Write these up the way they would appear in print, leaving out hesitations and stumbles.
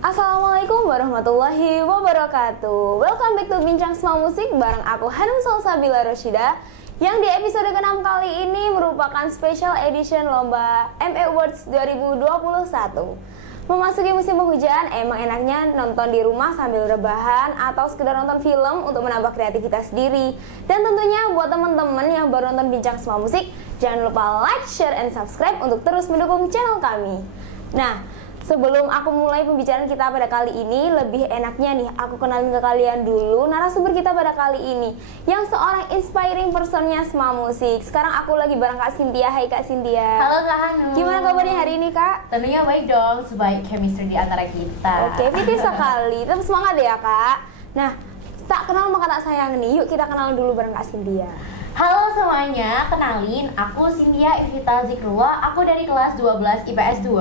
Assalamualaikum warahmatullahi wabarakatuh. Welcome back to Bincang Semua Musik bareng aku Hanum Salsabila Rosyida. Yang di episode ke-6 kali ini merupakan special edition lomba ME Awards 2021. Memasuki musim penghujan, emang enaknya nonton di rumah sambil rebahan atau sekedar nonton film untuk menambah kreativitas diri. Dan tentunya buat teman-teman yang baru nonton Bincang Semua Musik, jangan lupa like, share, and subscribe untuk terus mendukung channel kami. Nah, sebelum aku mulai pembicaraan kita pada kali ini, lebih enaknya nih aku kenalin ke kalian dulu narasumber kita pada kali ini, yang seorang inspiring personnya Semua Musik. Sekarang aku lagi bareng Kak Cynthia. Hai Kak Cynthia. Halo Kak Hanum. Gimana kabarnya hari ini Kak? Tentunya baik dong, sebaik chemistry di antara kita. Oke, fitih sekali. Tetap semangat ya Kak. Nah, tak kenal maka tak sayang nih. Yuk kita kenalan dulu bareng Kak Cynthia. Halo semuanya, kenalin aku Cynthia Ivita Zikrullah. Aku dari kelas 12 IPS 2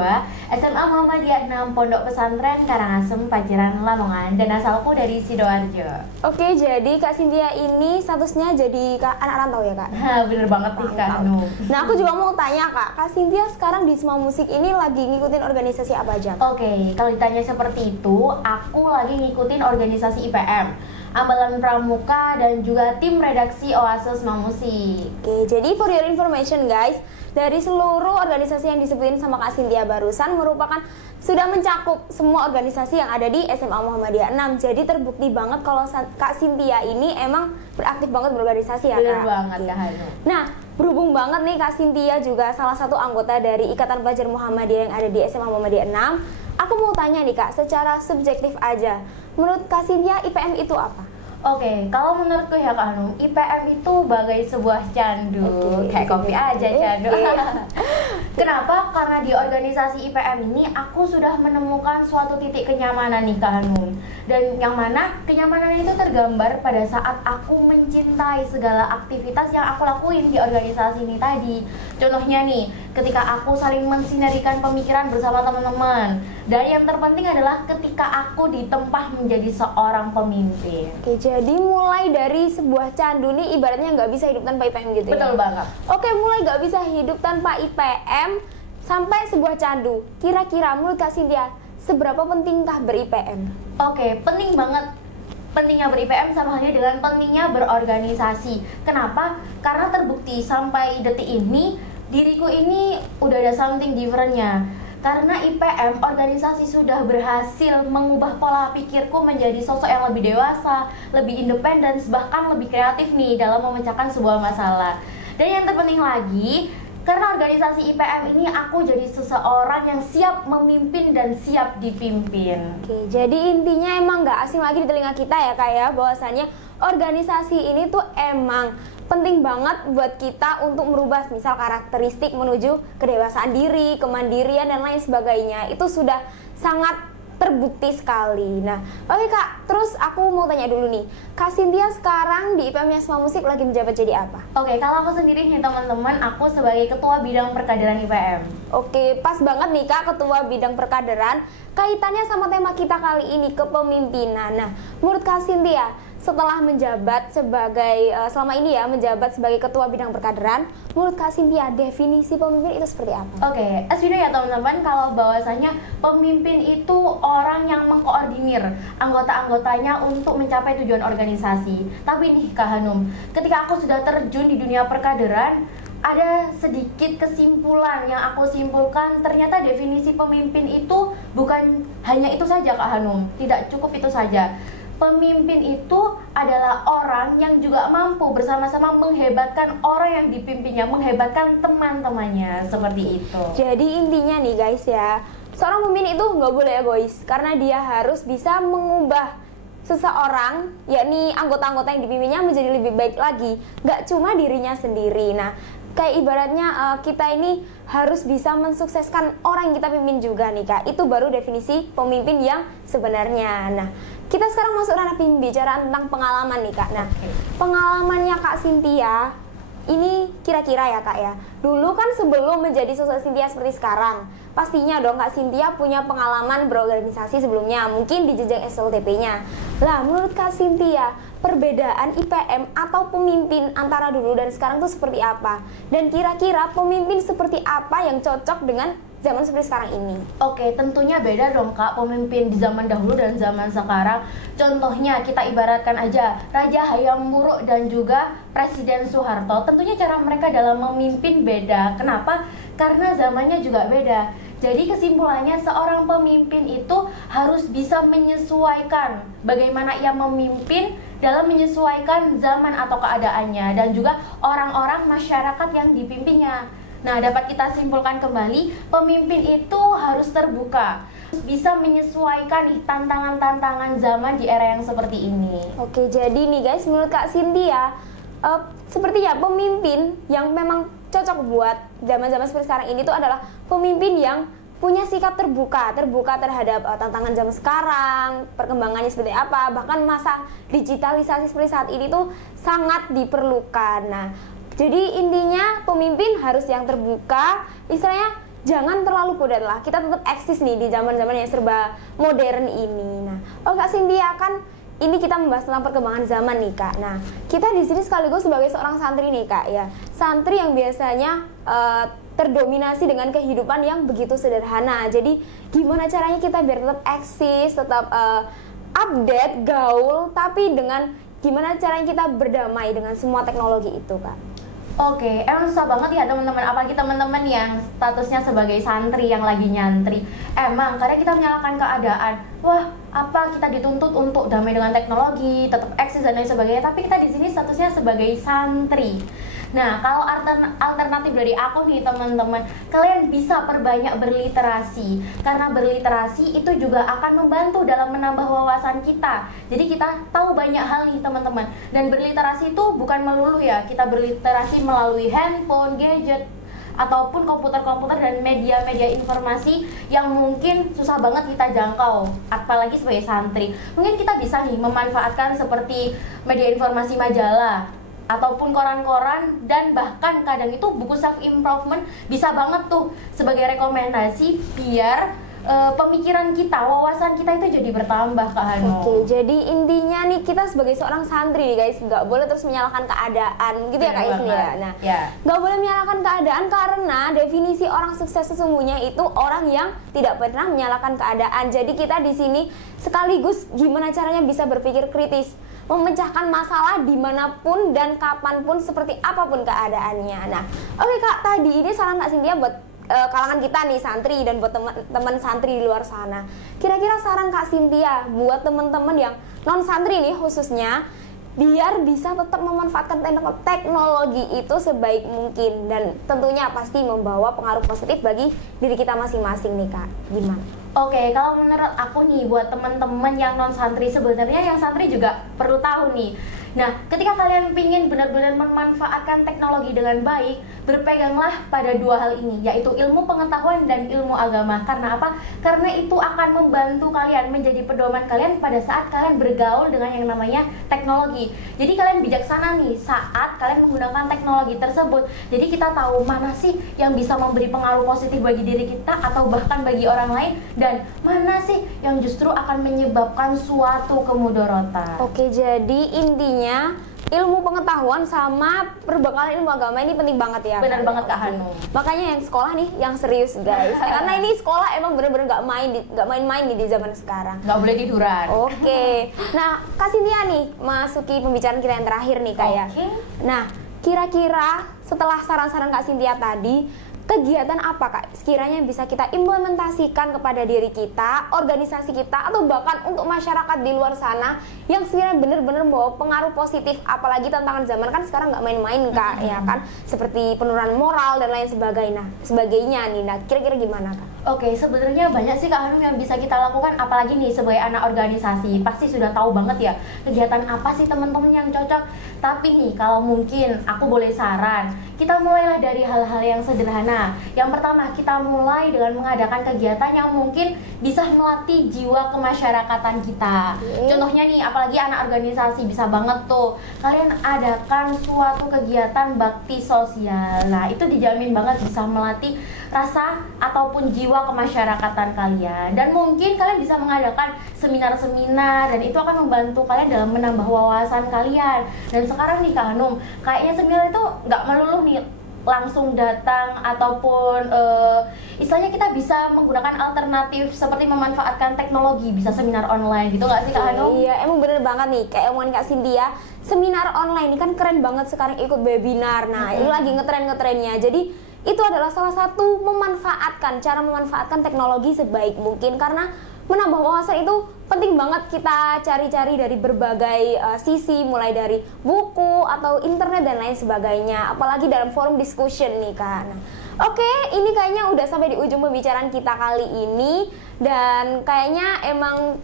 SMA Muhammadiyah 6 Pondok Pesantren Karangasem, Paciran, Lamongan, dan asalku dari Sidoarjo. Oke, jadi Kak Cynthia ini statusnya jadi anak rantau ya Kak? Bener banget nih Kak Hanum. Nah, aku juga mau tanya Kak Cynthia sekarang di Semua Musik ini lagi ngikutin organisasi apa aja? Oke, kalau ditanya seperti itu, aku lagi ngikutin organisasi IPM, Ambalan Pramuka, dan juga tim redaksi Oase Semua Musik. Oke, jadi for your information guys, dari seluruh organisasi yang disebutin sama Kak Cynthia barusan merupakan sudah mencakup semua organisasi yang ada di SMA Muhammadiyah 6. Jadi terbukti banget kalau Kak Cynthia ini emang beraktif banget berorganisasi ya Kak? Bener banget Kak Hanum. Nah, berhubung banget nih Kak Cynthia juga salah satu anggota dari Ikatan Pelajar Muhammadiyah yang ada di SMA Muhammadiyah 6. Aku mau tanya nih Kak, secara subjektif aja, menurut Kak Cynthia IPM itu apa? Oke, kalau menurutku ya Kak Hanum, IPM itu bagai sebuah candu. Kayak kopi aja candu. Kenapa? Karena di organisasi IPM ini aku sudah menemukan suatu titik kenyamanan nih Kak Hanum. Dan yang mana kenyamanan itu tergambar pada saat aku mencintai segala aktivitas yang aku lakuin di organisasi ini tadi. Contohnya nih, ketika aku saling mensinergikan pemikiran bersama teman-teman. Dan yang terpenting adalah ketika aku ditempa menjadi seorang pemimpin. Oke, jadi mulai dari sebuah candu nih ibaratnya nggak bisa hidup tanpa IPM gitu ya? Betul banget. Oke, mulai nggak bisa hidup tanpa IPM sampai sebuah candu. Kira-kira menurut Kak Cynthia, seberapa pentingkah ber-IPM? Oke, penting banget. Pentingnya ber-IPM sama halnya dengan pentingnya berorganisasi. Kenapa? Karena terbukti sampai detik ini, diriku ini udah ada something different-nya. Karena IPM, organisasi sudah berhasil mengubah pola pikirku menjadi sosok yang lebih dewasa, lebih independen, bahkan lebih kreatif nih dalam memecahkan sebuah masalah. Dan yang terpenting lagi, karena organisasi IPM ini aku jadi seseorang yang siap memimpin dan siap dipimpin. Oke, jadi intinya emang nggak asing lagi di telinga kita ya Kak ya, bahwasannya organisasi ini tuh emang penting banget buat kita untuk merubah misal karakteristik menuju kedewasaan diri, kemandirian dan lain sebagainya. Itu sudah sangat terbukti sekali. Nah, oke Kak, terus aku mau tanya dulu nih, Kak Cynthia sekarang di IPM Semua Musik lagi menjabat jadi apa? Oke, kalau aku sendiri nih teman-teman, aku sebagai ketua bidang perkaderan IPM. Oke, pas banget nih Kak, ketua bidang perkaderan. Kaitannya sama tema kita kali ini, kepemimpinan. Nah, menurut Kak Cynthia, setelah menjabat sebagai selama ini ya menjabat sebagai ketua bidang perkaderan, menurut Kak Cynthia definisi pemimpin itu seperti apa? Oke, as you know ya teman-teman, kalau bahwasanya pemimpin itu orang yang mengkoordinir anggota-anggotanya untuk mencapai tujuan organisasi. Tapi nih Kak Hanum, ketika aku sudah terjun di dunia perkaderan, ada sedikit kesimpulan yang aku simpulkan. Ternyata definisi pemimpin itu bukan hanya itu saja Kak Hanum, tidak cukup itu saja. Pemimpin itu adalah orang yang juga mampu bersama-sama menghebatkan orang yang dipimpinnya, menghebatkan teman-temannya, seperti itu. Jadi intinya nih guys ya, seorang pemimpin itu nggak boleh egois, karena dia harus bisa mengubah seseorang, yakni anggota-anggota yang dipimpinnya menjadi lebih baik lagi, nggak cuma dirinya sendiri. Nah, kayak ibaratnya kita ini harus bisa mensukseskan orang yang kita pimpin juga nih Kak. Itu baru definisi pemimpin yang sebenarnya. Nah, kita sekarang masuk ranah pembicaraan tentang pengalaman nih Kak. Nah, pengalamannya Kak Cynthia ini kira-kira ya Kak ya, dulu kan sebelum menjadi sosok Cynthia seperti sekarang, pastinya dong Kak Cynthia punya pengalaman berorganisasi sebelumnya, mungkin di jenjang SLTP-nya. Lah, menurut Kak Cynthia, perbedaan IPM atau pemimpin antara dulu dan sekarang itu seperti apa? Dan kira-kira pemimpin seperti apa yang cocok dengan zaman seperti sekarang ini? Oke, tentunya beda dong Kak, pemimpin di zaman dahulu dan zaman sekarang. Contohnya kita ibaratkan aja Raja Hayam Wuruk dan juga Presiden Soeharto. Tentunya cara mereka dalam memimpin beda. Kenapa? Karena zamannya juga beda. Jadi kesimpulannya seorang pemimpin itu harus bisa menyesuaikan bagaimana ia memimpin dalam menyesuaikan zaman atau keadaannya dan juga orang-orang masyarakat yang dipimpinnya. Nah, dapat kita simpulkan kembali, pemimpin itu harus terbuka, bisa menyesuaikan nih tantangan-tantangan zaman di era yang seperti ini. Oke, jadi nih guys, menurut Kak Cynthia, sepertinya pemimpin yang memang cocok buat zaman-zaman seperti sekarang ini tuh adalah pemimpin yang punya sikap terbuka terhadap tantangan zaman sekarang, perkembangannya seperti apa, bahkan masa digitalisasi seperti saat ini tuh sangat diperlukan. Nah, jadi intinya pemimpin harus yang terbuka, istilahnya jangan terlalu pudar lah. Kita tetap eksis nih di zaman-zaman yang serba modern ini. Nah, Kak Cynthia, kan ini kita membahas tentang perkembangan zaman nih Kak. Nah, kita di sini sekaligus sebagai seorang santri nih Kak ya. Santri yang biasanya terdominasi dengan kehidupan yang begitu sederhana. Jadi gimana caranya kita biar tetap eksis, tetap update, gaul, tapi dengan gimana caranya kita berdamai dengan semua teknologi itu Kak? Oke, emang susah banget ya teman-teman, apalagi teman-teman yang statusnya sebagai santri yang lagi nyantri. Emang kadang kita menyalahkan keadaan. Wah, apa kita dituntut untuk damai dengan teknologi, tetap eksis dan lain sebagainya, tapi kita di sini statusnya sebagai santri. Nah, kalau alternatif dari aku nih teman-teman, kalian bisa perbanyak berliterasi. Karena berliterasi itu juga akan membantu dalam menambah wawasan kita. Jadi kita tahu banyak hal nih teman-teman. Dan berliterasi itu bukan melulu ya, kita berliterasi melalui handphone, gadget, ataupun komputer-komputer dan media-media informasi yang mungkin susah banget kita jangkau, apalagi sebagai santri. Mungkin kita bisa nih memanfaatkan seperti media informasi majalah, ataupun koran-koran, dan bahkan kadang itu buku self improvement bisa banget tuh sebagai rekomendasi biar pemikiran kita, wawasan kita itu jadi bertambah Kak Hano. Oke, jadi intinya nih kita sebagai seorang santri nih guys, nggak boleh terus menyalahkan keadaan gitu ya Kak Isni ya. Nah, nggak boleh menyalahkan keadaan karena definisi orang sukses sesungguhnya itu orang yang tidak pernah menyalahkan keadaan. Jadi kita di sini sekaligus gimana caranya bisa berpikir kritis, memecahkan masalah dimanapun dan kapanpun seperti apapun keadaannya. Nah, oke Kak, tadi ini saran Kak Cynthia buat kalangan kita nih santri dan buat teman-teman santri di luar sana. Kira-kira saran Kak Cynthia buat teman-teman yang non santri nih khususnya, biar bisa tetap memanfaatkan teknologi itu sebaik mungkin dan tentunya pasti membawa pengaruh positif bagi diri kita masing-masing nih Kak. Gimana? Oke, kalau menurut aku nih buat teman-teman yang non santri, sebenarnya yang santri juga perlu tahu nih. Nah, ketika kalian ingin benar-benar memanfaatkan teknologi dengan baik, berpeganglah pada dua hal ini, yaitu ilmu pengetahuan dan ilmu agama. Karena apa? Karena itu akan membantu kalian menjadi pedoman kalian pada saat kalian bergaul dengan yang namanya teknologi. Jadi kalian bijaksana nih saat kalian menggunakan teknologi tersebut. Jadi kita tahu mana sih yang bisa memberi pengaruh positif bagi diri kita atau bahkan bagi orang lain, dan mana sih yang justru akan menyebabkan suatu kemudorotan. Oke, jadi intinya ilmu pengetahuan sama perbekalan ilmu agama ini penting banget ya. Benar banget Kak Hanu. Makanya yang sekolah nih yang serius guys. Karena ini sekolah emang bener-bener nggak main-main nih di zaman sekarang. Nggak boleh tiduran. Oke. Nah, Kak Cynthia nih masuki pembicaraan kita yang terakhir nih Kak ya. Nah, kira-kira setelah saran-saran Kak Cynthia tadi, kegiatan apa Kak sekiranya bisa kita implementasikan kepada diri kita, organisasi kita, atau bahkan untuk masyarakat di luar sana yang sekiranya benar-benar membawa pengaruh positif, apalagi tantangan zaman kan sekarang nggak main-main Kak, ya kan, seperti penurunan moral dan lain sebagainya nih. Nah, kira-kira gimana Kak? Oke, sebenarnya banyak sih Kak Hanum yang bisa kita lakukan, apalagi nih sebagai anak organisasi pasti sudah tahu banget ya kegiatan apa sih teman-teman yang cocok. Tapi nih kalau mungkin aku boleh saran, kita mulailah dari hal-hal yang sederhana. Yang pertama, kita mulai dengan mengadakan kegiatan yang mungkin bisa melatih jiwa kemasyarakatan kita. Contohnya nih, apalagi anak organisasi bisa banget tuh kalian adakan suatu kegiatan bakti sosial. Nah, itu dijamin banget bisa melatih rasa ataupun jiwa kemasyarakatan kalian. Dan mungkin kalian bisa mengadakan seminar-seminar dan itu akan membantu kalian dalam menambah wawasan kalian. Dan sekarang nih Kak Hanum, kayaknya seminar itu nggak melulu nih langsung datang ataupun istilahnya kita bisa menggunakan alternatif seperti memanfaatkan teknologi, bisa seminar online gitu nggak sih Kak Hanum? Iya, emang bener banget nih, kayak omongan Kak Cynthia, seminar online ini kan keren banget sekarang ikut webinar. Nah, ini lagi ngetren-ngetrennya. Jadi, itu adalah salah satu cara memanfaatkan teknologi sebaik mungkin, karena menambah wawasan itu penting banget kita cari-cari dari berbagai sisi, mulai dari buku atau internet dan lain sebagainya, apalagi dalam forum discussion nih Kak. Nah, oke, ini kayaknya udah sampai di ujung pembicaraan kita kali ini, dan kayaknya emang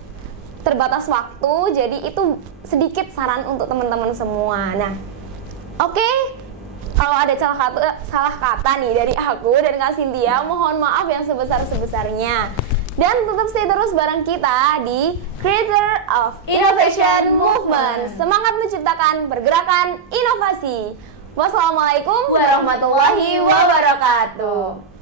terbatas waktu, jadi itu sedikit saran untuk teman-teman semua. Nah, oke, kalau ada salah kata nih dari aku dan Kak Cynthia, mohon maaf yang sebesar-sebesarnya. Dan tetap stay terus bareng kita di Creator of Innovation Movement. Semangat menciptakan pergerakan inovasi. Wassalamualaikum warahmatullahi wabarakatuh.